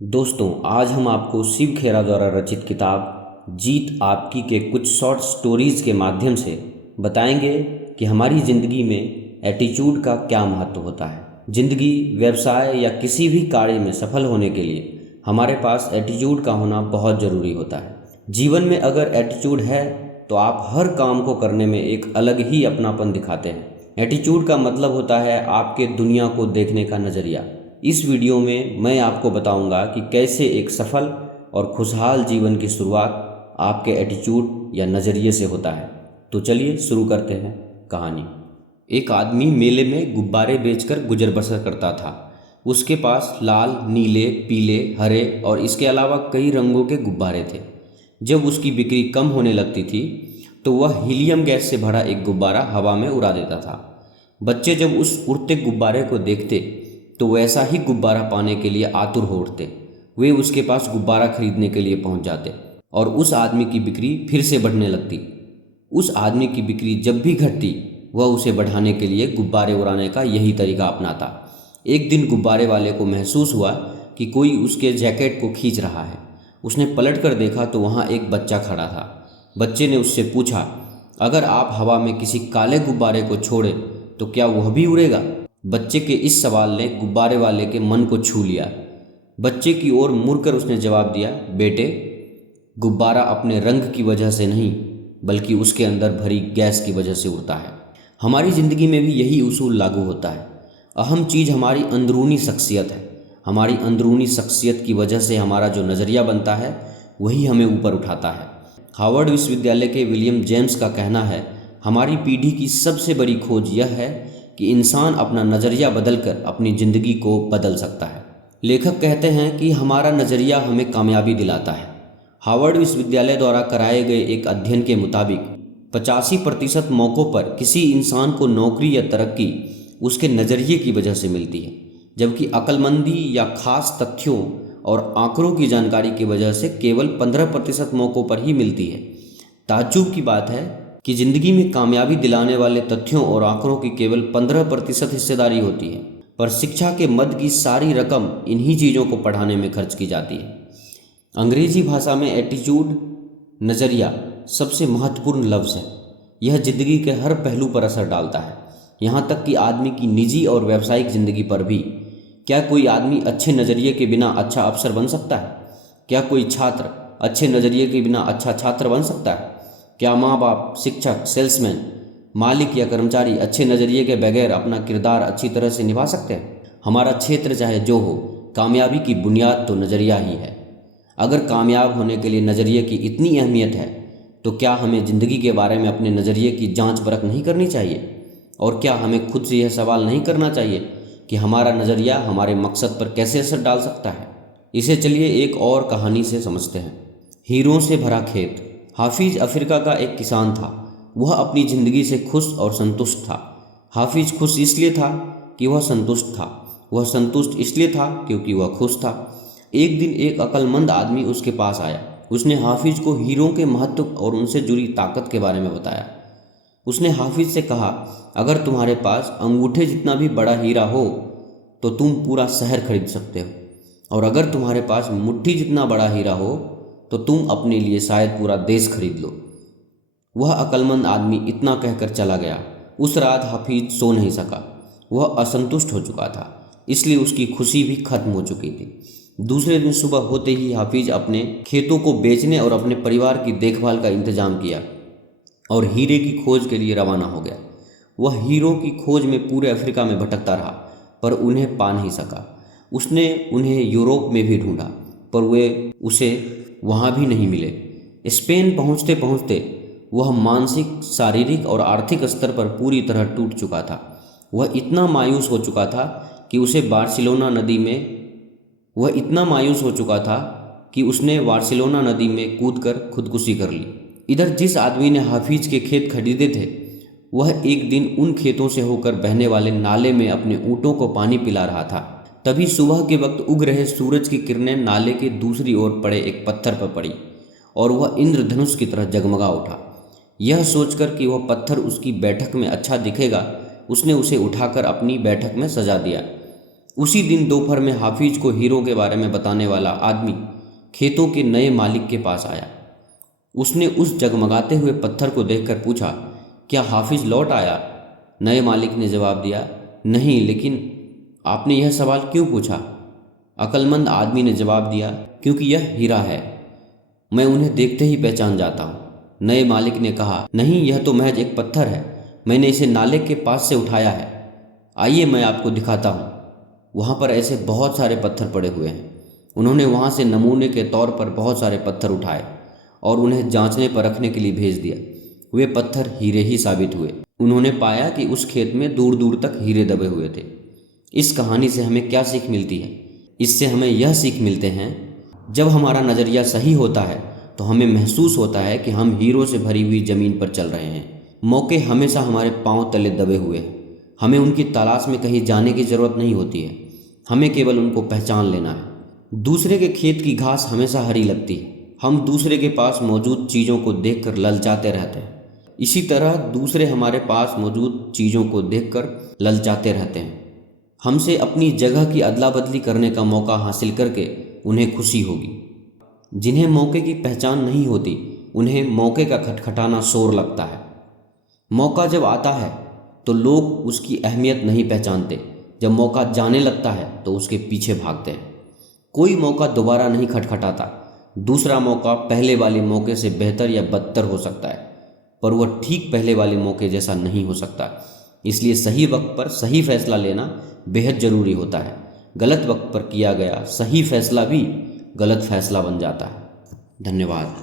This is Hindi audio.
दोस्तों, आज हम आपको शिव खेरा द्वारा रचित किताब जीत आपकी के कुछ शॉर्ट स्टोरीज के माध्यम से बताएंगे कि हमारी ज़िंदगी में एटीट्यूड का क्या महत्व होता है। ज़िंदगी, व्यवसाय या किसी भी कार्य में सफल होने के लिए हमारे पास एटीट्यूड का होना बहुत ज़रूरी होता है। जीवन में अगर एटीट्यूड है तो आप हर काम को करने में एक अलग ही अपनापन दिखाते हैं। एटीट्यूड का मतलब होता है आपके दुनिया को देखने का नज़रिया। इस वीडियो में मैं आपको बताऊंगा कि कैसे एक सफल और खुशहाल जीवन की शुरुआत आपके एटीट्यूड या नज़रिए से होता है। तो चलिए शुरू करते हैं कहानी। एक आदमी मेले में गुब्बारे बेचकर गुजर बसर करता था। उसके पास लाल, नीले, पीले, हरे और इसके अलावा कई रंगों के गुब्बारे थे। जब उसकी बिक्री कम होने लगती थी तो वह हीलियम गैस से भरा एक गुब्बारा हवा में उड़ा देता था। बच्चे जब उस उड़ते गुब्बारे को देखते तो वैसा ही गुब्बारा पाने के लिए आतुर हो उठते। वे उसके पास गुब्बारा खरीदने के लिए पहुंच जाते और उस आदमी की बिक्री फिर से बढ़ने लगती। उस आदमी की बिक्री जब भी घटती वह उसे बढ़ाने के लिए गुब्बारे उड़ाने का यही तरीका अपनाता। एक दिन गुब्बारे वाले को महसूस हुआ कि कोई उसके जैकेट को खींच रहा है। उसने पलट कर देखा तो वहाँ एक बच्चा खड़ा था। बच्चे ने उससे पूछा, अगर आप हवा में किसी काले गुब्बारे को छोड़े तो क्या वह भी उड़ेगा? बच्चे के इस सवाल ने गुब्बारे वाले के मन को छू लिया। बच्चे की ओर मुड़कर उसने जवाब दिया, बेटे, गुब्बारा अपने रंग की वजह से नहीं बल्कि उसके अंदर भरी गैस की वजह से उड़ता है। हमारी ज़िंदगी में भी यही उसूल लागू होता है। अहम चीज़ हमारी अंदरूनी शख्सियत है। हमारी अंदरूनी शख्सियत की वजह से हमारा जो नज़रिया बनता है वही हमें ऊपर उठाता है। हार्वर्ड विश्वविद्यालय के विलियम जेम्स का कहना है, हमारी पीढ़ी की सबसे बड़ी खोज यह है कि इंसान अपना नज़रिया बदलकर अपनी ज़िंदगी को बदल सकता है। लेखक कहते हैं कि हमारा नज़रिया हमें कामयाबी दिलाता है। हार्वर्ड विश्वविद्यालय द्वारा कराए गए एक अध्ययन के मुताबिक 85% मौक़ों पर किसी इंसान को नौकरी या तरक्की उसके नज़रिए की वजह से मिलती है, जबकि अक्लमंदी या ख़ास तथ्यों और आंकड़ों की जानकारी की वजह से केवल 15% मौक़ों पर ही मिलती है। ताज्जुब की बात है कि ज़िंदगी में कामयाबी दिलाने वाले तथ्यों और आंकड़ों की केवल 15% हिस्सेदारी होती है, पर शिक्षा के मद की सारी रकम इन्हीं चीज़ों को पढ़ाने में खर्च की जाती है। अंग्रेजी भाषा में एटीट्यूड, नज़रिया, सबसे महत्वपूर्ण लफ्ज़ है। यह ज़िंदगी के हर पहलू पर असर डालता है, यहाँ तक कि आदमी की निजी और व्यावसायिक ज़िंदगी पर भी। क्या कोई आदमी अच्छे नज़रिए के बिना अच्छा अफसर बन सकता है? क्या कोई छात्र अच्छे नज़रिए के बिना अच्छा छात्र बन सकता है? क्या माँ बाप, शिक्षक, सेल्समैन, मालिक या कर्मचारी अच्छे नज़रिए के बगैर अपना किरदार अच्छी तरह से निभा सकते हैं? हमारा क्षेत्र चाहे जो हो, कामयाबी की बुनियाद तो नज़रिया ही है। अगर कामयाब होने के लिए नज़रिए की इतनी अहमियत है तो क्या हमें ज़िंदगी के बारे में अपने नज़रिए की जांच परख नहीं करनी चाहिए? और क्या हमें खुद से यह सवाल नहीं करना चाहिए कि हमारा नज़रिया हमारे मकसद पर कैसे असर डाल सकता है? इसे चलिए एक और कहानी से समझते हैं। हीरों से भरा खेत। हाफिज अफ्रीका का एक किसान था। वह अपनी ज़िंदगी से खुश और संतुष्ट था। हाफिज खुश इसलिए था कि वह संतुष्ट था। वह संतुष्ट इसलिए था क्योंकि वह खुश था। एक दिन एक अक्लमंद आदमी उसके पास आया। उसने हाफिज को हीरों के महत्व और उनसे जुड़ी ताकत के बारे में बताया। उसने हाफिज से कहा, अगर तुम्हारे पास अंगूठे जितना भी बड़ा हीरा हो तो तुम पूरा शहर खरीद सकते हो, और अगर तुम्हारे पास मुट्ठी जितना बड़ा हीरा हो तो तुम अपने लिए शायद पूरा देश खरीद लो। वह अक्लमंद आदमी इतना कहकर चला गया। उस रात हाफिज सो नहीं सका। वह असंतुष्ट हो चुका था, इसलिए उसकी खुशी भी खत्म हो चुकी थी। दूसरे दिन सुबह होते ही हाफिज अपने खेतों को बेचने और अपने परिवार की देखभाल का इंतजाम किया और हीरे की खोज के लिए रवाना हो गया। वह हीरों की खोज में पूरे अफ्रीका में भटकता रहा पर उन्हें पा नहीं सका। उसने उन्हें यूरोप में भी ढूंढा पर वे उसे वहाँ भी नहीं मिले। स्पेन पहुँचते पहुँचते वह मानसिक, शारीरिक और आर्थिक स्तर पर पूरी तरह टूट चुका था। वह इतना मायूस हो चुका था कि उसे बार्सिलोना नदी में वह इतना मायूस हो चुका था कि उसने बार्सिलोना नदी में कूदकर खुदकुशी कर ली। इधर जिस आदमी ने हाफिज के खेत खरीदे थे वह एक दिन उन खेतों से होकर बहने वाले नाले में अपने ऊँटों को पानी पिला रहा था। तभी सुबह के वक्त उग रहे सूरज की किरणें नाले के दूसरी ओर पड़े एक पत्थर पर पड़ी और वह इंद्रधनुष की तरह जगमगा उठा। यह सोचकर कि वह पत्थर उसकी बैठक में अच्छा दिखेगा, उसने उसे उठाकर अपनी बैठक में सजा दिया। उसी दिन दोपहर में हाफिज को हीरो के बारे में बताने वाला आदमी खेतों के नए मालिक के पास आया। उसने उस जगमगाते हुए पत्थर को देखकर पूछा, क्या हाफिज लौट आया? नए मालिक ने जवाब दिया, नहीं, लेकिन आपने यह सवाल क्यों पूछा? अक्लमंद आदमी ने जवाब दिया, क्योंकि यह हीरा है, मैं उन्हें देखते ही पहचान जाता हूँ। नए मालिक ने कहा, नहीं, यह तो महज एक पत्थर है, मैंने इसे नाले के पास से उठाया है, आइए मैं आपको दिखाता हूँ। वहाँ पर ऐसे बहुत सारे पत्थर पड़े हुए हैं। उन्होंने वहाँ से नमूने के तौर पर बहुत सारे पत्थर उठाए और उन्हें जांचने पर रखने के लिए भेज दिया। वे पत्थर हीरे ही साबित हुए। उन्होंने पाया कि उस खेत में दूर दूर तक हीरे दबे हुए थे। इस कहानी से हमें क्या सीख मिलती है? इससे हमें यह सीख मिलते हैं, जब हमारा नज़रिया सही होता है तो हमें महसूस होता है कि हम हीरो से भरी हुई ज़मीन पर चल रहे हैं। मौके हमेशा हमारे पांव तले दबे हुए हैं। हमें उनकी तलाश में कहीं जाने की ज़रूरत नहीं होती है, हमें केवल उनको पहचान लेना है। दूसरे के खेत की घास हमेशा हरी लगती है। हम दूसरे के पास मौजूद चीज़ों को देखकर ललचाते रहते हैं। इसी तरह दूसरे हमारे पास मौजूद चीज़ों को देखकर ललचाते रहते हैं। हमसे अपनी जगह की अदला बदली करने का मौका हासिल करके उन्हें खुशी होगी। जिन्हें मौके की पहचान नहीं होती, उन्हें मौके का खटखटाना शोर लगता है। मौका जब आता है तो लोग उसकी अहमियत नहीं पहचानते। जब मौका जाने लगता है तो उसके पीछे भागते हैं। कोई मौका दोबारा नहीं खटखटाता। दूसरा मौका पहले वाले मौके से बेहतर या बदतर हो सकता है, पर वह ठीक पहले वाले मौके जैसा नहीं हो सकता। इसलिए सही वक्त पर सही फैसला लेना बेहद ज़रूरी होता है। गलत वक्त पर किया गया सही फैसला भी गलत फैसला बन जाता है। धन्यवाद।